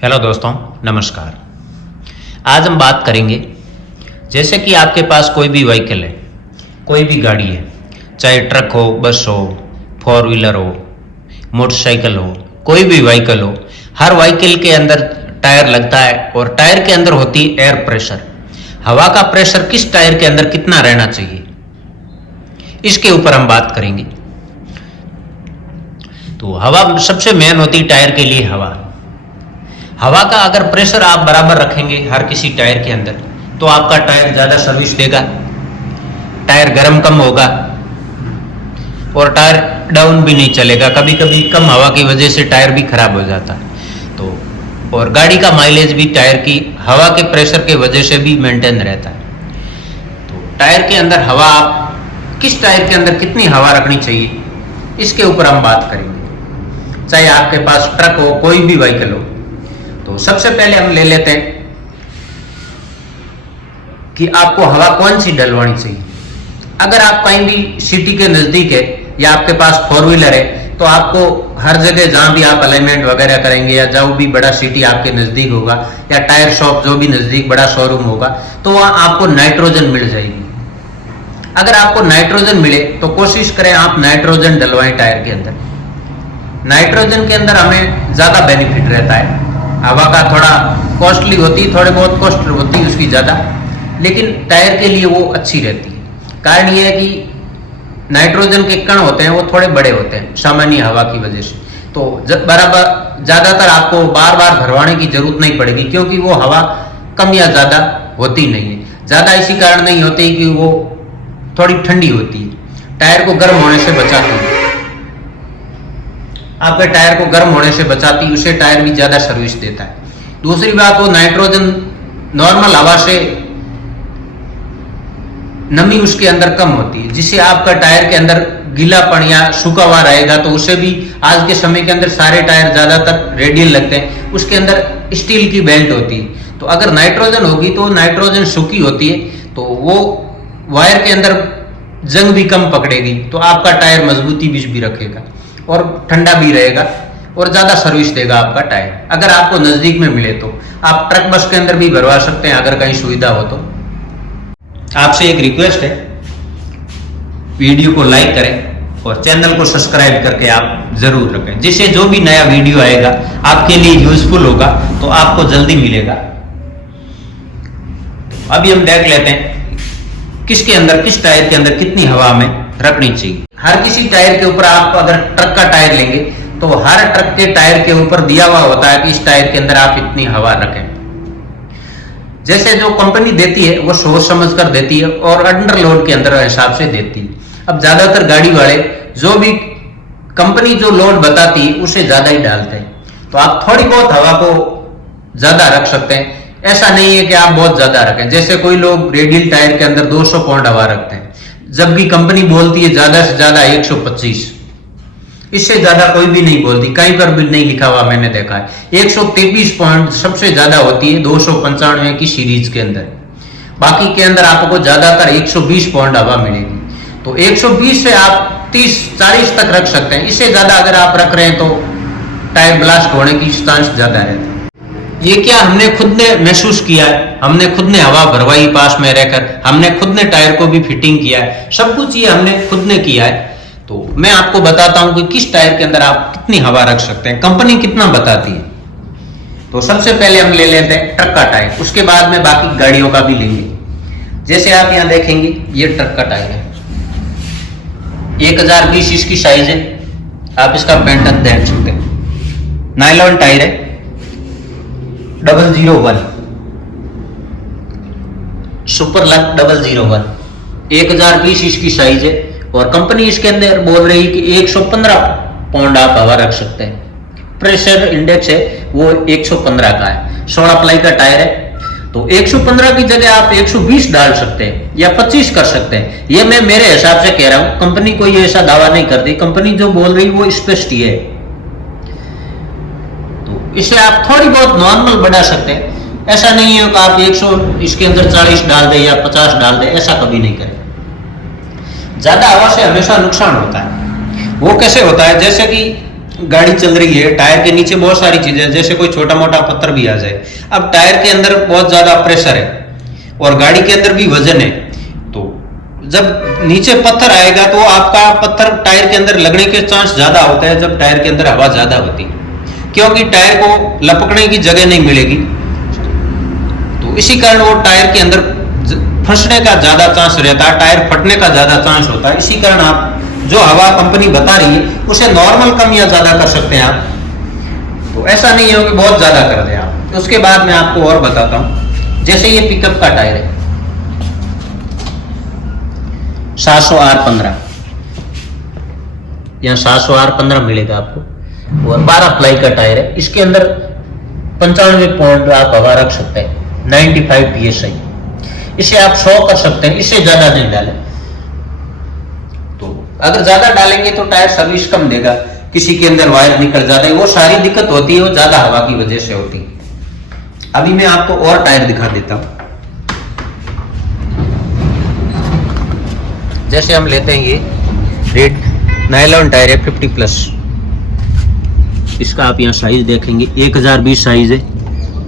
Hello दोस्तों, नमस्कार। आज हम बात करेंगे, जैसे कि आपके पास कोई भी व्हीकल है, कोई भी गाड़ी है, चाहे ट्रक हो, बस हो, फोर व्हीलर हो, मोटरसाइकिल हो, कोई भी व्हीकल हो, हर व्हीकल के अंदर टायर लगता है और टायर के अंदर होती है एयर प्रेशर। हवा का प्रेशर किस टायर के अंदर कितना रहना चाहिए, इसके ऊपर हम बात करेंगे। तो हवा सबसे मेन होती है टायर के लिए। हवा का अगर प्रेशर आप बराबर रखेंगे हर किसी टायर के अंदर, तो आपका टायर ज़्यादा सर्विस देगा, टायर गर्म कम होगा और टायर डाउन भी नहीं चलेगा। कभी कभी कम हवा की वजह से टायर भी खराब हो जाता है। तो और गाड़ी का माइलेज भी टायर की हवा के प्रेशर के वजह से भी मेंटेन रहता है। तो टायर के अंदर हवा, आप किस टायर के अंदर कितनी हवा रखनी चाहिए, इसके ऊपर हम बात करेंगे। चाहे आपके पास ट्रक हो, कोई भी व्हीकल हो, तो सबसे पहले हम ले लेते हैं कि आपको हवा कौन सी डलवानी चाहिए। अगर आप कहीं भी सिटी के नज़दीक है या आपके पास फोर व्हीलर है, तो आपको हर जगह जहां भी आप अलाइनमेंट वगैरह करेंगे या जो भी बड़ा सिटी आपके नज़दीक होगा या टायर शॉप जो भी नज़दीक बड़ा शोरूम होगा, तो वहां आपको नाइट्रोजन मिल जाएगी। अगर आपको नाइट्रोजन मिले तो कोशिश करें आप नाइट्रोजन डलवाएं टायर के अंदर। नाइट्रोजन के अंदर हमें ज़्यादा बेनिफिट रहता है। हवा का थोड़ा कॉस्टली होती है, थोड़े बहुत कॉस्ट होती है उसकी ज़्यादा, लेकिन टायर के लिए वो अच्छी रहती है। कारण ये है कि नाइट्रोजन के कण होते हैं वो थोड़े बड़े होते हैं सामान्य हवा की वजह से, तो बराबर ज़्यादातर आपको बार बार भरवाने की जरूरत नहीं पड़ेगी, क्योंकि वो हवा कम या ज़्यादा होती नहीं है। ज़्यादा इसी कारण नहीं होती कि वो थोड़ी ठंडी होती है, टायर को गर्म होने से बचाती है। आपके टायर को गर्म होने से बचाती, उससे टायर भी ज़्यादा सर्विस देता है। दूसरी बात, वो नाइट्रोजन नॉर्मल हवा से नमी उसके अंदर कम होती है, जिससे आपका टायर के अंदर गीलापन या सूखा हुआ रहेगा। तो उससे भी आज के समय के अंदर सारे टायर ज़्यादातर रेडियल लगते हैं, उसके अंदर स्टील की बेल्ट होती है। तो अगर नाइट्रोजन होगी तो नाइट्रोजन सूखी होती है, तो वो वायर के अंदर जंग भी कम पकड़ेगी, तो आपका टायर मजबूती भी रखेगा और ठंडा भी रहेगा और ज़्यादा सर्विस देगा आपका टायर। अगर आपको नज़दीक में मिले तो आप ट्रक बस के अंदर भी भरवा सकते हैं, अगर कहीं सुविधा हो तो। आपसे एक रिक्वेस्ट है, वीडियो को लाइक करें और चैनल को सब्सक्राइब करके आप जरूर रखें, जिससे जो भी नया वीडियो आएगा आपके लिए यूजफुल होगा, तो आपको जल्दी मिलेगा। अभी हम देख लेते हैं किसके अंदर, किस टायर के अंदर कितनी हवा हमें रखनी चाहिए। हर किसी टायर के ऊपर, आप अगर ट्रक का टायर लेंगे तो हर ट्रक के टायर के ऊपर दिया हुआ होता है कि इस टायर के अंदर आप इतनी हवा रखें। जैसे जो कंपनी देती है वो सोच समझ कर देती है और अंडरलोड के अंदर हिसाब से देती है। अब ज्यादातर गाड़ी वाले जो भी कंपनी जो लोड बताती है उसे ज्यादा ही डालते हैं, तो आप थोड़ी बहुत हवा को ज्यादा रख सकते हैं। ऐसा नहीं है कि आप बहुत ज्यादा रखें। जैसे कोई लोग रेडियल टायर के अंदर 200 पाउंड हवा रखते हैं, जबकि कंपनी बोलती है ज्यादा से ज्यादा 125, इससे ज्यादा कोई भी नहीं बोलती, कहीं पर भी नहीं लिखा हुआ मैंने देखा है। 123 पॉइंट सबसे ज्यादा होती है 295 की सीरीज के अंदर, बाकी के अंदर आपको ज्यादातर 120 पॉइंट हवा मिलेगी। तो 120 से आप 30-40 तक रख सकते हैं। इससे ज्यादा अगर आप रख रहे हैं तो टायर ब्लास्ट होने की चांस ज्यादा रहता है। ये क्या हमने खुद ने महसूस किया है, हमने खुद ने हवा भरवाई पास में रहकर, हमने खुद ने टायर को भी फिटिंग किया है, सब कुछ ये हमने खुद ने किया है। तो मैं आपको बताता हूं कि किस टायर के अंदर आप कितनी हवा रख सकते हैं, कंपनी कितना बताती है। तो सबसे पहले हम ले लेते हैं ट्रक का टायर, उसके बाद में बाकी गाड़ियों का भी लेंगे। जैसे आप यहां देखेंगे, ये ट्रक का टायर है, 1020 इसकी साइज है। आप इसका पेंटन देख सकते हैं, नायलॉन टायर है, 001 सुपर लक 001, 1020 इसकी साइज है। और कंपनी इसके अंदर बोल रही कि 115 पाउंड आप हवा रख सकते हैं। प्रेशर इंडेक्स है वो 115 का है, 16 प्लाई का टायर है। तो 115 की जगह आप 120 डाल सकते हैं या 25 कर सकते हैं। ये मैं मेरे हिसाब से कह रहा हूं, कंपनी कोई ऐसा दावा नहीं करती। कंपनी जो बोल रही वो स्पष्ट ही है। तो इसे आप थोड़ी बहुत नॉर्मल बढ़ा सकते हैं। ऐसा नहीं है कि आप 100 इसके अंदर 40 डाल दे या 50 डाल दे, ऐसा कभी नहीं करें। ज्यादा हवा से हमेशा नुकसान होता है। वो कैसे होता है, जैसे कि गाड़ी चल रही है, टायर के नीचे बहुत सारी चीजें हैं, जैसे कोई छोटा मोटा पत्थर भी आ जाए। अब टायर के अंदर बहुत ज्यादा प्रेशर है और गाड़ी के अंदर भी वजन है, तो जब नीचे पत्थर आएगा तो आपका पत्थर टायर के अंदर लगने के चांस ज्यादा होता है जब टायर के अंदर हवा ज्यादा होती है, क्योंकि टायर को लपकने की जगह नहीं मिलेगी। तो इसी कारण वो टायर के अंदर फंसने का ज्यादा चांस रहता है, टायर फटने का ज्यादा चांस होता है। इसी कारण आप जो हवा कंपनी बता रही है उसे नॉर्मल कम या ज्यादा कर सकते हैं आप, तो ऐसा नहीं है कि बहुत ज्यादा कर दें आप। उसके बाद मैं आपको और बताता हूं, जैसे ये पिकअप का टायर है 700R15, यहाँ 700R15 मिलेगा आपको, और 12 प्लाई का टायर है। इसके अंदर 95 पॉइंट आप हवा रख सकते हैं, 95 PSI। इसे आप 100 कर सकते हैं, इससे ज्यादा नहीं डालें। तो अगर ज्यादा डालेंगे तो टायर सर्विस कम देगा, किसी के अंदर वायर निकल जाता है, वो सारी दिक्कत होती है, वो ज्यादा हवा की वजह से होती है। अभी मैं आपको और टायर दिखा देता हूं। जैसे हम लेते हैं ये रेड नायलॉन टायर है 50+, इसका आप यहाँ साइज देखेंगे 1020 साइज है,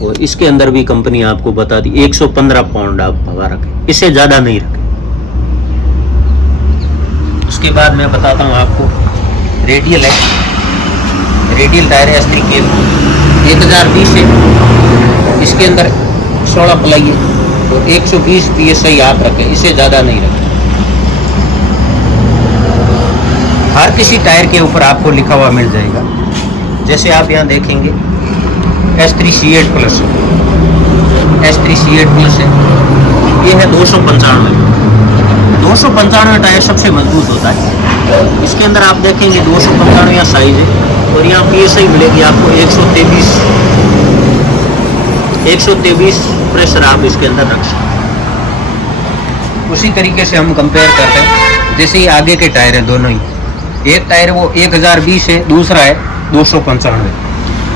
और इसके अंदर भी कंपनी आपको बता दी 115 पाउंड आप हवा रखें, इससे ज्यादा नहीं रखें। उसके बाद मैं बताता हूँ आपको रेडियल है, रेडियल टायर है S3 के 1020 है, इसके अंदर 16 प्लाई है और 120 PSI आप रखें, इससे ज्यादा नहीं रखें। हर किसी टायर के ऊपर आपको लिखा हुआ मिल जाएगा, जैसे आप यहाँ देखेंगे S3 C8+ S3 C8+ है, ये है 295 टायर सबसे मजबूत होता है। इसके अंदर आप देखेंगे 295 साइज है, और यहाँ PSI मिलेगी आपको 123 प्रेशर आप इसके अंदर रख सकते हैं। उसी तरीके से हम कंपेयर करते हैं, जैसे ही आगे के टायर हैं दोनों ही, एक टायर वो 1020 है, दूसरा है 295।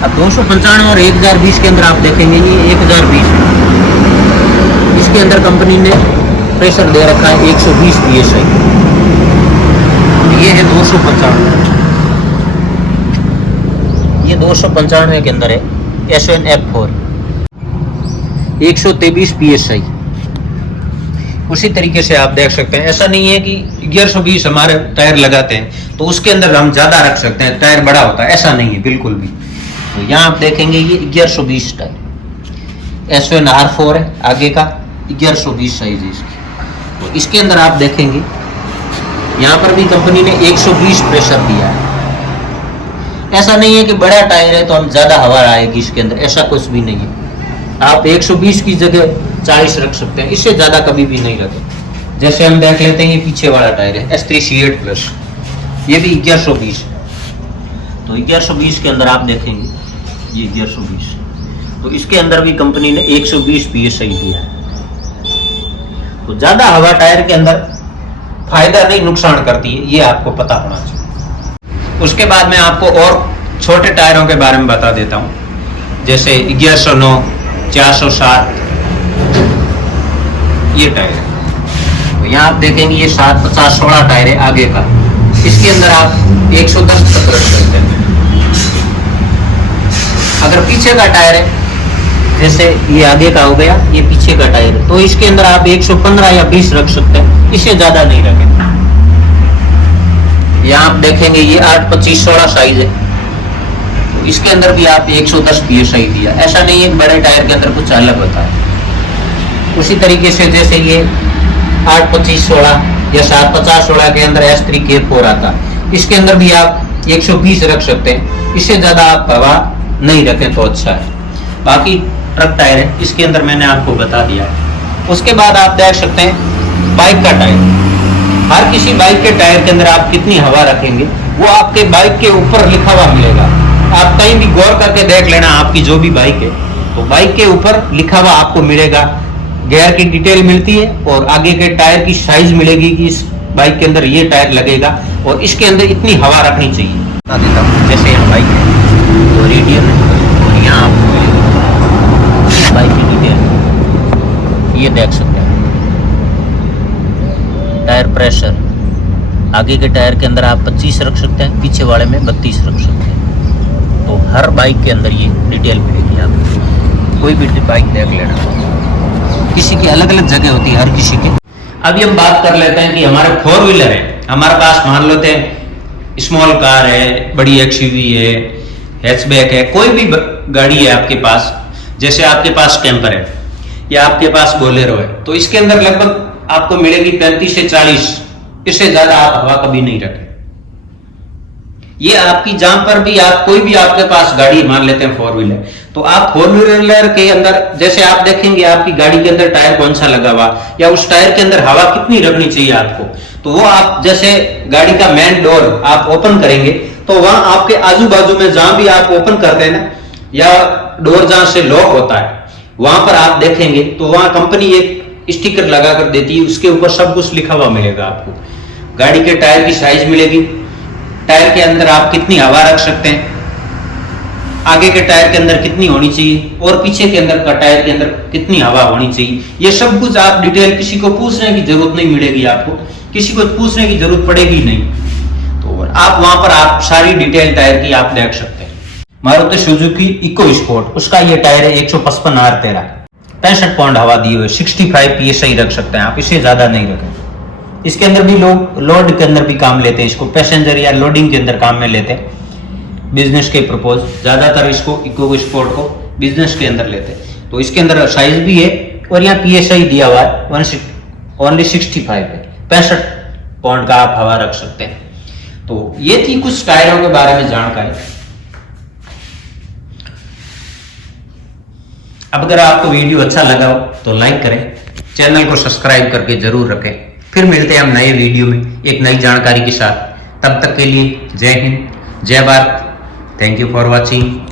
अब 295 और 1020 के अंदर आप देखेंगे ये 1020 है, इसके अंदर कंपनी ने प्रेशर दे रखा है 120 PSI, ये है 295, ये 295 के अंदर है S1F4 123 PSI। उसी तरीके से आप देख सकते हैं, ऐसा नहीं है कि 1120 हमारे टायर लगाते हैं तो उसके अंदर हम ज्यादा रख सकते हैं, टायर बड़ा होता है, ऐसा नहीं है बिल्कुल भी। तो यहाँ आप देखेंगे ये 1120 टायर S1R4 है, आगे का 1120 साइज है इसकी। तो इसके अंदर आप देखेंगे यहाँ पर भी कंपनी ने 120 प्रेशर दिया है। ऐसा नहीं है कि बड़ा टायर है तो हम ज्यादा हवा आएगी इसके अंदर, ऐसा कुछ भी नहीं है। आप 120 की जगह 40 रख सकते हैं, इससे ज्यादा कभी भी नहीं रखें। जैसे हम देख लेते हैं ये पीछे वाला टायर है S3 C8+, ये भी 1120 है। तो 1120 के अंदर आप देखेंगे ये 1120, तो इसके अंदर भी कंपनी ने 120 PSI दिया है। तो ज्यादा हवा टायर के अंदर फायदा नहीं, नुकसान करती है, ये आपको पता होना चाहिए। उसके बाद मैं आपको और छोटे टायरों के बारे में बता देता हूँ, जैसे 1109, 407 ये टायर है। तो यहाँ आप देखेंगे ये 750-16 टायर है आगे का, इसके अंदर आप 110 तक रख सकते हैं। अगर पीछे का टायर है, जैसे ये आगे का हो गया, ये पीछे का टायर है, तो इसके अंदर आप 115 या 20 रख सकते हैं, इससे ज्यादा नहीं रखें। यहाँ आप देखेंगे ये 825-16 साइज है, तो इसके अंदर भी आप 110 PSI दिया। ऐसा नहीं है बड़े टायर के अंदर कुछ अलग होता है। उसी तरीके से जैसे ये 825-16 या 750-16 के अंदर S3K4 आता, इसके अंदर भी आप 120 रख सकते हैं, इससे ज्यादा आप हवा नहीं रखें तो अच्छा है। बाकी ट्रक टायर है, इसके अंदर मैंने आपको बता दिया है। उसके बाद आप देख सकते हैं बाइक का टायर। हर किसी बाइक के टायर के अंदर आप कितनी हवा रखेंगे वो आपके बाइक के ऊपर लिखा हुआ मिलेगा। आप कहीं भी गौर करके देख लेना, आपकी जो भी बाइक है तो बाइक के ऊपर लिखा हुआ आपको मिलेगा, गियर की डिटेल मिलती है और आगे के टायर की साइज मिलेगी कि इस बाइक के अंदर ये टायर लगेगा और इसके अंदर इतनी हवा रखनी चाहिए। बता देता हूँ, जैसे यहाँ बाइक है तो रेडियल है और यहाँ आपको बाइक की डिटेल ये देख सकते हैं। टायर प्रेशर आगे के टायर के अंदर आप 25 रख सकते हैं, पीछे वाले में 32 रख सकते हैं। तो हर बाइक के अंदर ये डिटेल मिलेगी आपको। कोई भी बाइक देख लेना, किसी की अलग अलग जगह होती है हर किसी की। अभी हम बात कर लेते हैं कि हमारे 4 व्हीलर है, हमारे पास मान लेते हैं स्मॉल कार है, बड़ी एक्सयूवी है, हैचबैक है, कोई भी गाड़ी है आपके पास, जैसे आपके पास कैंपर है या आपके पास बोलेरो है, तो इसके अंदर लगभग आपको मिलेगी 35 से 40, इससे ज्यादा आप हवा कभी नहीं रखें। ये आपकी जहां पर भी आप कोई भी आपके पास गाड़ी मान लेते हैं 4 व्हीलर, तो आप 4 व्हीलर के अंदर जैसे आप देखेंगे आपकी गाड़ी के अंदर टायर कौन सा लगा हुआ या उस टायर के अंदर हवा कितनी रखनी चाहिए आपको, तो वो आप जैसे गाड़ी का मेन डोर आप ओपन करेंगे तो वहां आपके आजू बाजू में जहां भी आप ओपन करते हैं ना, या डोर जहां से लॉक होता है वहां पर आप देखेंगे तो वहां कंपनी एक स्टिकर लगा कर देती है, उसके ऊपर सब कुछ लिखा हुआ मिलेगा आपको। गाड़ी के टायर की साइज मिलेगी, टायर के अंदर आप कितनी हवा रख सकते हैं, आगे के टायर के अंदर कितनी होनी चाहिए और पीछे के अंदर का टायर के अंदर कितनी हवा होनी चाहिए, ये सब कुछ आप डिटेल, किसी को पूछने की जरूरत नहीं मिलेगी आपको, किसी को पूछने की जरूरत पड़ेगी नहीं। तो आप वहां पर आप सारी डिटेल टायर की आप देख सकते हैं। मारुति सुजुकी इको स्पोर्ट, उसका ये टायर है 155 R13, 65 पाउंड हवा दी हुई, 65 PSI रख सकते हैं आप, इससे ज्यादा नहीं रखें। इसके अंदर भी लोग लोड के अंदर भी काम लेते हैं, इसको पैसेंजर या लोडिंग के अंदर काम में लेते हैं, बिजनेस के प्रपोज ज्यादातर इसको इको स्पोर्ट को बिजनेस के अंदर लेते हैं। तो इसके अंदर साइज भी है और यहाँ PSI दिया हुआ है ओनली 65 है, 65 पाउंड का आप हवा रख सकते हैं। तो ये थी कुछ टायरों के बारे में जानकारी। अब अगर आपको वीडियो अच्छा लगा हो तो लाइक करें, चैनल को सब्सक्राइब करके जरूर रखें। फिर मिलते हैं हम नए वीडियो में एक नई जानकारी के साथ। तब तक के लिए जय हिंद, जय Bharat. Thank you for watching.